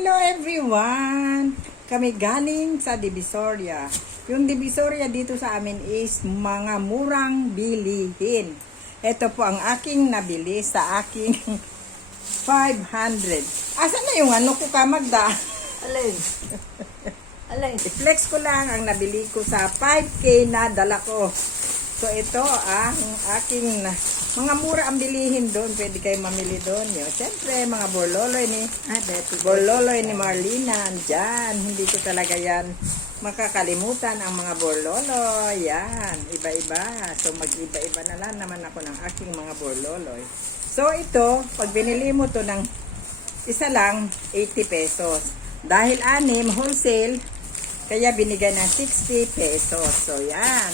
Hello everyone! Kami galing sa Divisoria. Yung Divisoria dito sa amin is mga murang bilihin. Ito po ang aking nabili sa aking 500. Asan na yung ano ko ka, Magda? Alin? Alin? I-flex ko lang ang nabili ko sa 5K na dala ko. So ito ang aking mga mura ang bilihin doon. Pwede kayo mamili doon. Siyempre mga borloloy ni borloloy ni Marlina. Andyan. Hindi ko talaga yan makakalimutan ang mga borloloy. Yan. Iba-iba. So mag-iba-iba na lang naman ako ng aking mga borloloy. So ito, pag binili mo to ng isa lang, 80 pesos. Dahil anim, wholesale, kaya binigay ng 60 pesos. So yan.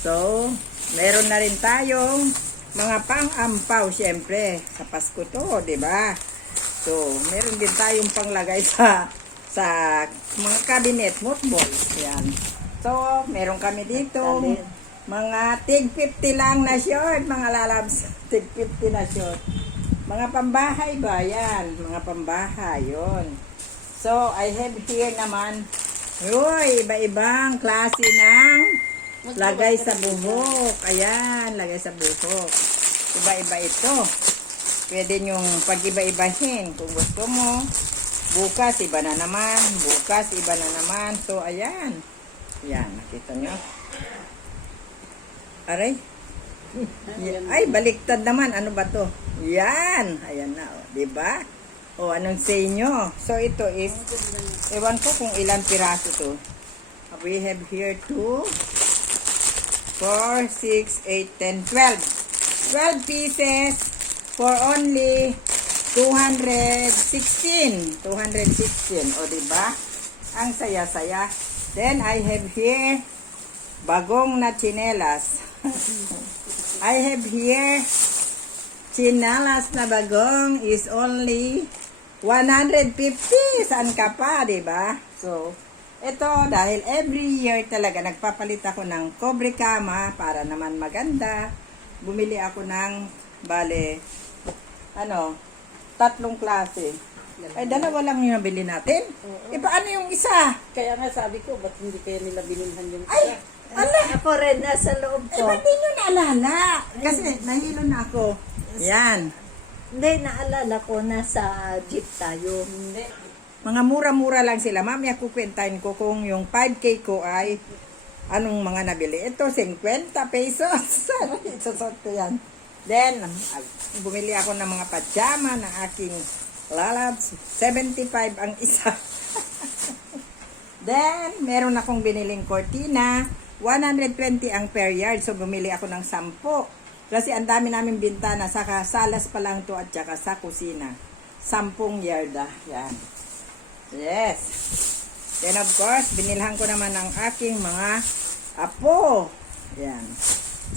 So, meron na rin tayong mga pang-ampaw, syempre. Sa Pasko to, di ba? So, meron din tayong panglagay sa mga cabinet mothballs. Yan. So, meron kami dito mga tig 50 lang na short, mga lalabs. Tig 50 na short. Mga pambahay ba? Yan. Mga pambahay, yun. So, I have here naman, iba-ibang klase ng lagay sa buhok. Ayan, lagay sa buhok. Iba-iba ito. Pwede nyong pag-iba-ibahin. Kung gusto mo, bukas iba na naman. Bukas iba na naman. So, ayan. Ayan, nakita nyo. Aray. Ay, baliktad naman. Ano ba to? Yan. Ayan na. O, diba? O, anong say nyo? So, ito is, ewan ko kung ilang piraso to. We have here 2, 4, 6, 8, 10, 12. 12 pieces for only 216. 216. O, diba? Ang saya-saya. Then, I have here bagong na chinelas. I have here chinelas na bagong is only 150. Saan ka pa, diba? So, ito, dahil every year talaga nagpapalit ako ng cobre kama para naman maganda. Bumili ako ng, tatlong klase. Ay, dalawa lang yung nabili natin. E, paano yung isa? Kaya nga sabi ko, ba't hindi kaya nila binilhan yung Ay, ala! Ako rin, nasa loob Eh, ko. ba't di nyo naalala? Kasi nahilo na ako. Yan. Hindi, naalala ko, nasa jeep tayo. Hindi. Mga mura-mura lang sila. Mamaya kukwentahin ko kung yung 5K ko ay anong mga nabili. Ito, 50 pesos. Isusot ko yan. Then, bumili ako ng mga pajama ng aking lalabs. 75 ang isa. Then, meron akong biniling cortina. 120 ang per yard. So, bumili ako ng 10. Kasi ang dami namin bintana. Saka salas pa lang to at saka sa kusina. 10 yarda. Yan. Yes. Then of course, binilhan ko naman ang aking mga apo. Yan.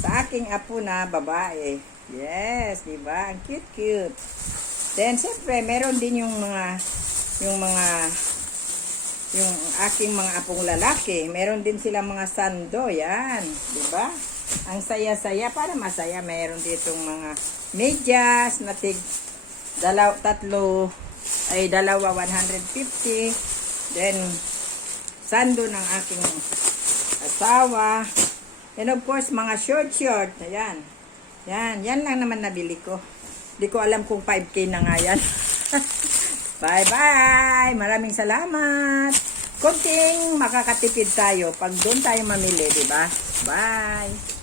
Sa aking apo na babae. Yes, di ba? Ang cute-cute. Then syempre, meron din yung aking mga apong lalaki. Meron din silang mga sando. Yan. Di ba? Ang saya-saya. Para masaya, meron ditong mga medyas na dalawa 150. Then sando ng aking asawa. And of course mga short. Ayan. Yan lang naman nabili ko. Di ko alam kung 5K na nga yan. Bye bye. Maraming salamat. Konting makakatipid tayo pag doon tayo mamili, di ba? Bye.